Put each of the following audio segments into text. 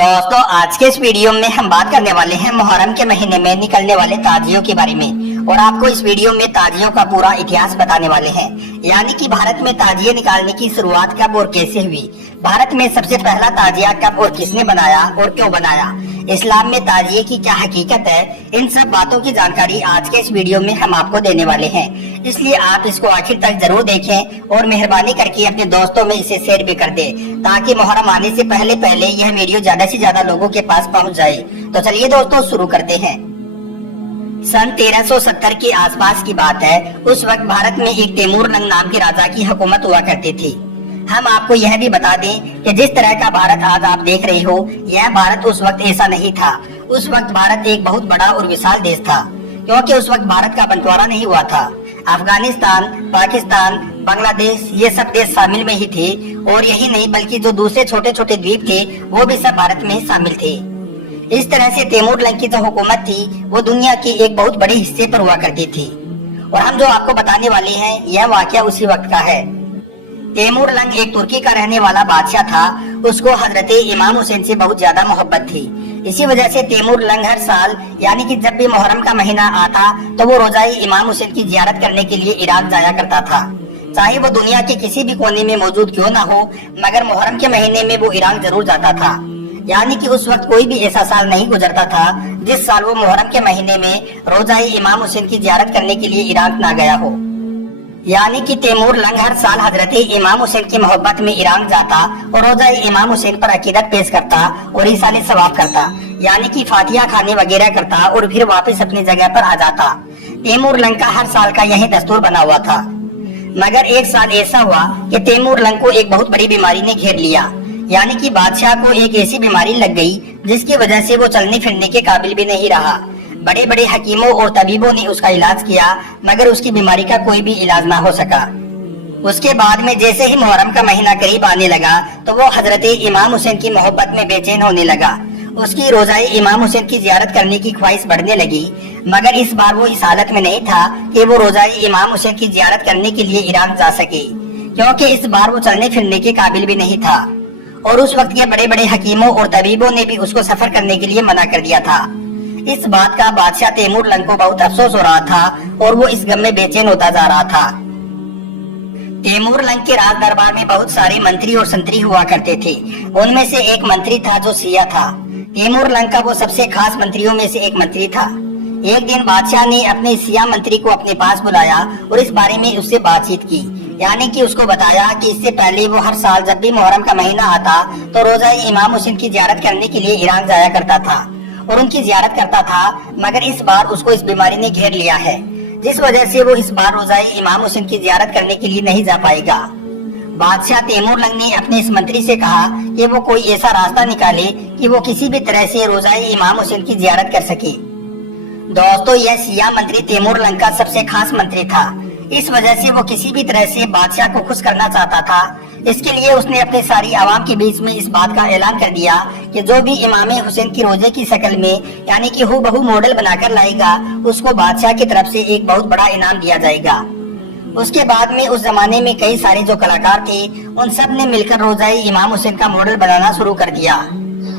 दोस्तों आज के इस वीडियो में हम बात करने वाले हैं मुहर्रम के महीने में निकलने वाले ताजियों के बारे में और आपको इस वीडियो में ताजियों का पूरा इतिहास बताने वाले हैं। यानी कि भारत में ताजिए निकालने की शुरुआत कब और कैसे हुई, भारत में सबसे पहला ताजिया कब और किसने बनाया और क्यों बनाया, इस्लाम में ताजिए की क्या हकीकत है, इन सब बातों की जानकारी आज के इस वीडियो में हम आपको देने वाले हैं। इसलिए आप इसको आखिर तक जरूर देखें और मेहरबानी करके अपने दोस्तों में इसे शेयर भी कर दें ताकि मुहर्रम आने से पहले यह वीडियो ज्यादा से ज्यादा लोगों के पास पहुंच जाए। तो चलिए दोस्तों शुरू करते हैं। सन 1370 के आसपास की बात है। उस वक्त भारत में एक तैमूरलंग नाम के राजा की हुकूमत हुआ करती थी। हम आपको यह भी बता दें कि जिस तरह का भारत आज आप देख रहे हो, यह भारत उस वक्त ऐसा नहीं था। उस वक्त भारत एक बहुत बड़ा और विशाल देश था, क्योंकि उस वक्त भारत का बंटवारा नहीं हुआ था। अफगानिस्तान, पाकिस्तान, बांग्लादेश ये सब देश शामिल में ही थे और यही नहीं बल्कि जो दूसरे छोटे छोटे द्वीप थे वो भी सब भारत में शामिल थे। इस तरह से तैमूरलंग की जो हुकूमत थी वो दुनिया के एक बहुत बड़े हिस्से पर हुआ करती थी और हम जो आपको बताने वाले हैं यह वाकया उसी वक्त का है। तैमूरलंग एक तुर्की का रहने वाला बादशाह था। उसको हजरत इमाम हुसैन से बहुत ज्यादा मोहब्बत थी। इसी वजह से तैमूरलंग हर साल यानी कि जब भी मुहर्रम का महीना आता तो वो रोजाई इमाम हुसैन की जियारत करने के लिए इराक जाया करता था। चाहे वो दुनिया के किसी भी कोने में मौजूद क्यों ना हो, मगर मुहर्रम के महीने में वो इराक जरूर जाता था। यानी कि उस वक्त कोई भी ऐसा साल नहीं गुजरता था जिस साल वो मुहर्रम के महीने में रोजाई इमाम हुसैन की जियारत करने के लिए इराक ना गया हो। यानी कि तैमूरलंग हर साल हजरत इमाम हुसैन की मोहब्बत में इराक जाता और रोजाई इमाम हुसैन पर अकीदत पेश करता और ईसाले सवाब करता, यानी कि फातिहा खाने वगैरह करता और फिर वापस अपनी जगह पर आ जाता। तैमूरलंग का हर साल का यही दस्तूर बना हुआ था। मगर एक साल ऐसा हुआ कि तैमूरलंग को एक बहुत बड़ी बीमारी ने घेर लिया। यानी कि बादशाह को एक ऐसी बीमारी लग गई जिसकी वजह से वो चलने फिरने के काबिल भी नहीं रहा। बड़े बड़े हकीमों और तबीबों ने उसका इलाज किया मगर उसकी बीमारी का कोई भी इलाज ना हो सका। उसके बाद में जैसे ही मुहर्रम का महीना करीब आने लगा तो वो हजरत इमाम हुसैन की मोहब्बत में बेचैन होने लगा। उसकी रोजाई इमाम हुसैन की जियारत करने की ख्वाहिश बढ़ने लगी। मगर इस बार वो इस हालत में नहीं था कि वो रोजाई इमाम हुसैन की जियारत करने के लिए इराक जा सके, क्योंकि इस बार वो चलने फिरने के काबिल भी नहीं था और उस वक्त के बड़े बड़े हकीमों और तबीबों ने भी उसको सफर करने के लिए मना कर दिया था। इस बात का बादशाह तैमूरलंग को बहुत अफसोस हो रहा था और वो इस गम में बेचैन होता जा रहा था। तैमूरलंग के राज दरबार में बहुत सारे मंत्री और संतरी हुआ करते थे। उनमें से एक मंत्री था जो सिया था। तैमूरलंग का वो सबसे खास मंत्रियों में से एक मंत्री था। एक दिन बादशाह ने अपने सिया मंत्री को अपने पास बुलाया और इस बारे में उससे बातचीत की। यानी कि उसको बताया कि इससे पहले वो हर साल जब भी मुहर्रम का महीना आता तो रोजाई इमाम हुसैन की जियारत करने के लिए इराक जाया करता था और उनकी जियारत करता था। मगर इस बार उसको इस बीमारी ने घेर लिया है, जिस वजह से वो इस बार रोजाई इमाम हुसैन की जियारत करने के लिए नहीं जा पाएगा। बादशाह तैमूरलंग ने अपने इस मंत्री से कहा कि वो कोई ऐसा रास्ता निकाले कि वो किसी भी तरह से रोजाई इमाम हुसैन की जियारत कर सके। दोस्तों यह सिया मंत्री तैमूरलंग का सबसे खास मंत्री था। इस वजह से वो किसी भी तरह से बादशाह को खुश करना चाहता था। इसके लिए उसने अपने सारी आवाम के बीच में इस बात का ऐलान कर दिया कि जो भी इमाम हुसैन की रोजे की शक्ल में यानी कि हूबहू मॉडल बनाकर लाएगा उसको बादशाह की तरफ से एक बहुत बड़ा इनाम दिया जाएगा। उसके बाद में उस जमाने में कई सारे जो कलाकार थे उन सब ने मिलकर रोजाई इमाम हुसैन का मॉडल बनाना शुरू कर दिया।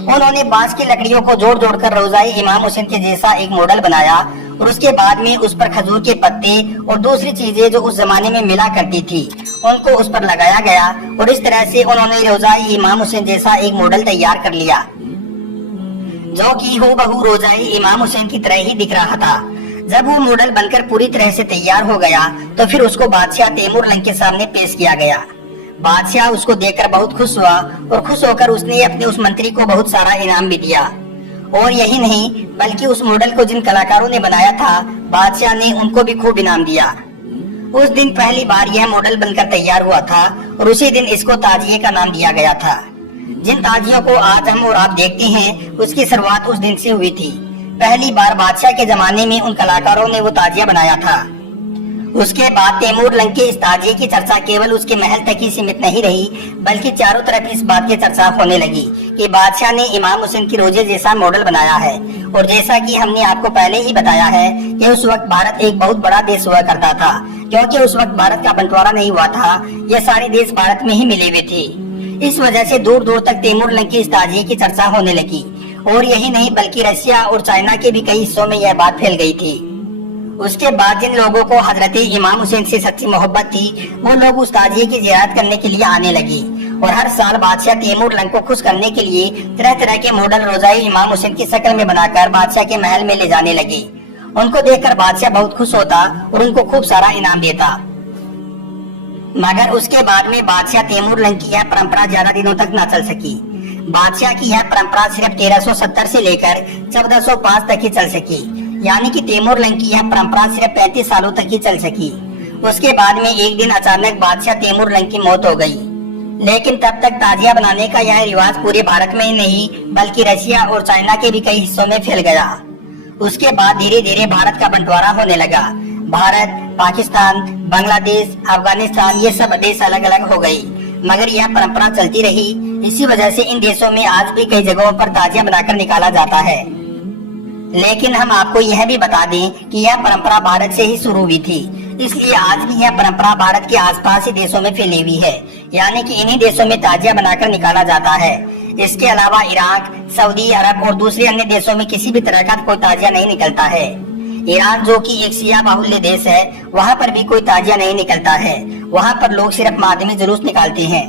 उन्होंने बांस की लकड़ियों को जोड़ जोड़ कर रोजाई इमाम हुसैन के जैसा एक मॉडल बनाया और उसके बाद में उस पर खजूर के पत्ते और दूसरी चीजें जो उस जमाने में मिला करती थी उनको उस पर लगाया गया और इस तरह से उन्होंने रोजाई इमाम हुसैन जैसा एक मॉडल तैयार कर लिया जो कि हूबहू रोजाई इमाम हुसैन की तरह ही दिख रहा था। जब वो मॉडल बनकर पूरी तरह से तैयार हो गया तो फिर उसको बादशाह तैमूरलंग के सामने पेश किया गया। बादशाह उसको देखकर बहुत खुश हुआ और खुश होकर उसने अपने उस मंत्री को बहुत सारा इनाम भी दिया। और यही नहीं बल्कि उस मॉडल को जिन कलाकारों ने बनाया था बादशाह ने उनको भी खूब इनाम दिया। उस दिन पहली बार यह मॉडल बनकर तैयार हुआ था और उसी दिन इसको ताजिए का नाम दिया गया था। जिन ताजियों को आज हम और आप देखते हैं उसकी शुरुआत उस दिन से हुई थी। पहली बार बादशाह के जमाने में उन कलाकारों ने वो ताजिया बनाया था। उसके बाद तैमूरलंग के इस ताजिए की चर्चा केवल उसके महल तक ही सीमित नहीं रही बल्कि चारों तरफ इस बात की चर्चा होने लगी कि बादशाह ने इमाम हुसैन की रोजे जैसा मॉडल बनाया है। और जैसा कि हमने आपको पहले ही बताया है कि उस वक्त भारत एक बहुत बड़ा देश हुआ करता था, क्योंकि उस वक्त भारत का बंटवारा नहीं हुआ था। ये सारे देश भारत में ही मिले हुए थे। इस वजह से दूर दूर तक तैमूर की इस ताजिए की चर्चा होने लगी। और यही नहीं बल्कि रशिया और चाइना के भी कई हिस्सों में यह बात फैल गई थी। उसके बाद जिन लोगों को हजरत इमाम हुसैन से सच्ची मोहब्बत थी वो लोग उस ताजिए की जियारत करने के लिए आने लगे और हर साल बादशाह तैमूर को खुश करने के लिए तरह तरह के मॉडल रोजाई इमाम हुसैन की शक्ल में बनाकर बादशाह के महल में ले जाने लगे। उनको देखकर बादशाह बहुत खुश होता और उनको खूब सारा इनाम देता। मगर उसके बाद में बादशाह तैमूर की यह परंपरा ज्यादा दिनों तक न चल सकी। बादशाह की यह परंपरा सिर्फ 1370 से लेकर 1405 तक ही चल सकी, यानी कि तैमूर की यह परंपरा सिर्फ 35 सालों तक ही चल सकी। उसके बाद में एक दिन अचानक बादशाह तैमूर की मौत हो गई। लेकिन तब तक ताजिया बनाने का यह रिवाज पूरे भारत में ही नहीं बल्कि रशिया और चाइना के भी कई हिस्सों में फैल गया। उसके बाद धीरे धीरे भारत का बंटवारा होने लगा। भारत, पाकिस्तान, बांग्लादेश, अफगानिस्तान ये सब देश अलग अलग हो गए, मगर यह परंपरा चलती रही। इसी वजह से इन देशों में आज भी कई जगहों पर ताजिया बनाकर निकाला जाता है। लेकिन हम आपको यह भी बता दें कि यह परंपरा भारत से ही शुरू हुई थी, इसलिए आज भी यह परंपरा भारत के आसपास ही देशों में फैली हुई है, यानी कि इन्हीं देशों में ताजिया बनाकर निकाला जाता है। इसके अलावा इराक, सऊदी अरब और दूसरे अन्य देशों में किसी भी तरह का कोई ताजिया नहीं निकलता है। ईरान जो कि एक शिया बाहुल्य देश है, वहाँ पर भी कोई ताजिया नहीं निकलता है। वहाँ पर लोग सिर्फ मादमी जुलूस निकालते हैं।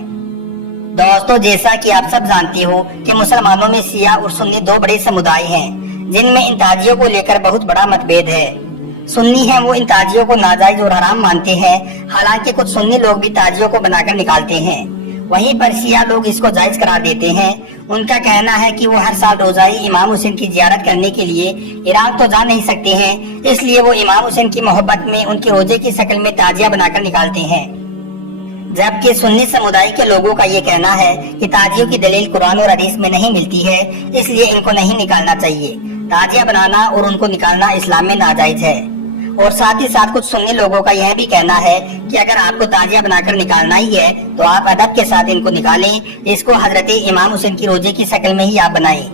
दोस्तों, जैसा कि आप सब जानते हो कि मुसलमानों में शिया और सुन्नी दो बड़े समुदाय हैं, जिनमें इन ताजियों को लेकर बहुत बड़ा मतभेद है। सुन्नी है वो इन ताजियों को नाजायज और हराम मानते हैं, हालांकि कुछ सुन्नी लोग भी ताजियों को बनाकर निकालते हैं। वहीं पर शिया लोग इसको जायज करार देते हैं। उनका कहना है कि वो हर साल रोजाई इमाम हुसैन की जियारत करने के लिए इराक तो जा नहीं सकते हैं, इसलिए वो इमाम हुसैन की मोहब्बत में उनके रोजे की शक्ल में ताजिया बनाकर निकालते हैं। जबकि सुन्नी समुदाय के लोगों का ये कहना है कि ताजियों की दलील कुरान और हदीस में नहीं मिलती है, इसलिए इनको नहीं निकालना चाहिए। ताजिया बनाना और उनको निकालना इस्लाम में नाजायज है। और साथ ही साथ कुछ सुन्नी लोगों का यह भी कहना है कि अगर आपको ताजिया बनाकर निकालना ही है तो आप अदब के साथ इनको निकालें, इसको हजरत इमाम हुसैन की रोजे की शक्ल में ही आप बनाएं।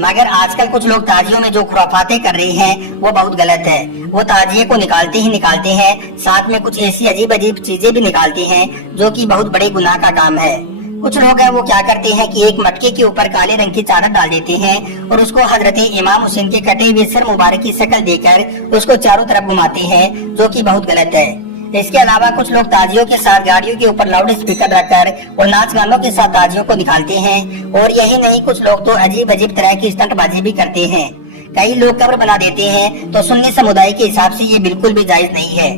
मगर आजकल कुछ लोग ताजियों में जो खुराफातें कर रहे हैं वो बहुत गलत है। वो ताजिए को निकालते ही निकालते हैं, साथ में कुछ ऐसी अजीब अजीब चीजें भी निकालते हैं जो कि बहुत बड़े गुनाह का काम है। कुछ लोग हैं वो क्या करते हैं कि एक मटके के ऊपर काले रंग की चादर डाल देते हैं और उसको हजरत इमाम हुसैन के कटे हुए सर मुबारक की शक्ल देकर उसको चारों तरफ घुमाते हैं, जो कि बहुत गलत है। इसके अलावा कुछ लोग ताजियों के साथ गाड़ियों के ऊपर लाउड स्पीकर रखकर और नाच गानों के साथ ताजियों को निकालते हैं। और यही नहीं, कुछ लोग तो अजीब अजीब तरह की स्टंटबाजी भी करते हैं। कई लोग कब्र बना देते हैं, तो सुन्नी समुदाय के हिसाब से ये बिल्कुल भी जायज नहीं है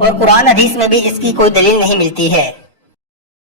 और कुरान हदीस में भी इसकी कोई दलील नहीं मिलती है।